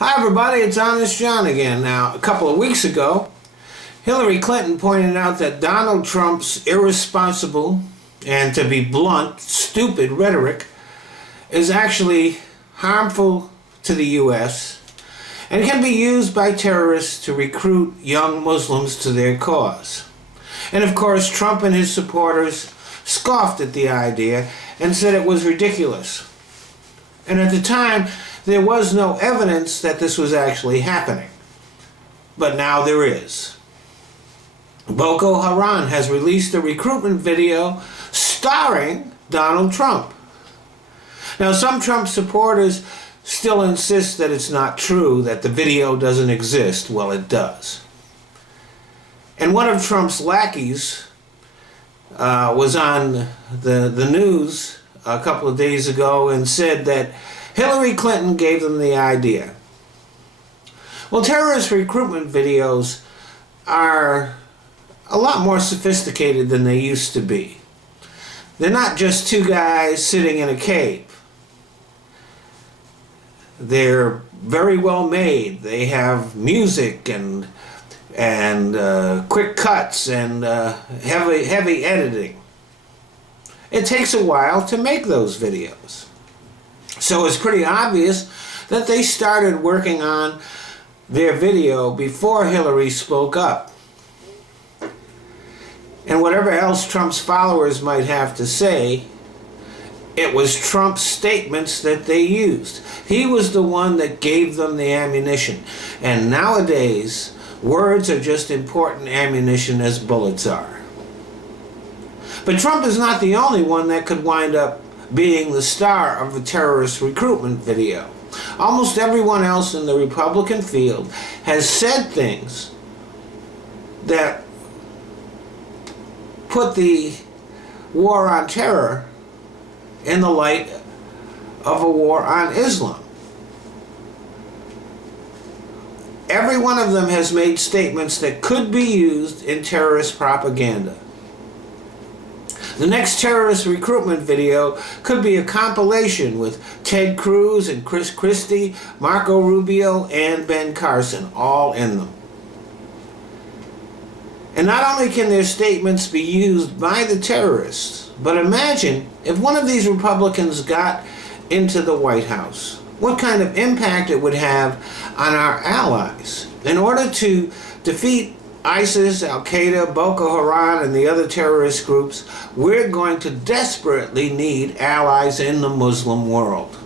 Hi everybody, it's Honest John again. Now, a couple of weeks ago, Hillary Clinton pointed out that Donald Trump's irresponsible and, to be blunt, stupid rhetoric is actually harmful to the U.S. and can be used by terrorists to recruit young Muslims to their cause. And of course, Trump and his supporters scoffed at the idea and said it was ridiculous. And at the time, there was no evidence that this was actually happening. But now there is. Boko Haram has released a recruitment video starring Donald Trump. Now, some Trump supporters still insist that it's not true, that the video doesn't exist. Well, it does. And one of Trump's lackeys was on the news a couple of days ago and said that Hillary Clinton gave them the idea. Well, terrorist recruitment videos are a lot more sophisticated than they used to be. They're not just two guys sitting in a cave. They're very well made. They have music and quick cuts and heavy editing. It takes a while to make those videos. So it's pretty obvious that they started working on their video before Hillary spoke up. And whatever else Trump's followers might have to say, it was Trump's statements that they used. He was the one that gave them the ammunition. And nowadays, words are just important ammunition as bullets are. But Trump is not the only one that could wind up being the star of a terrorist recruitment video. Almost everyone else in the Republican field has said things that put the war on terror in the light of a war on Islam. Every one of them has made statements that could be used in terrorist propaganda. The next terrorist recruitment video could be a compilation with Ted Cruz and Chris Christie, Marco Rubio, and Ben Carson all in them. And not only can their statements be used by the terrorists, but imagine if one of these Republicans got into the White House, what kind of impact it would have on our allies. In order to defeat ISIS, Al-Qaeda, Boko Haram, and the other terrorist groups, we're going to desperately need allies in the Muslim world.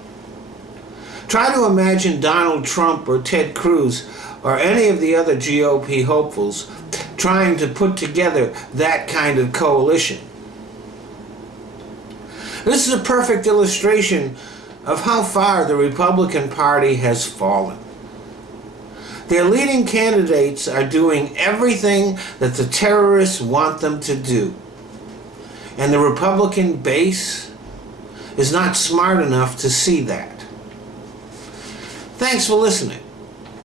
Try to imagine Donald Trump or Ted Cruz or any of the other GOP hopefuls trying to put together that kind of coalition. This is a perfect illustration of how far the Republican Party has fallen. Their leading candidates are doing everything that the terrorists want them to do. And the Republican base is not smart enough to see that. Thanks for listening.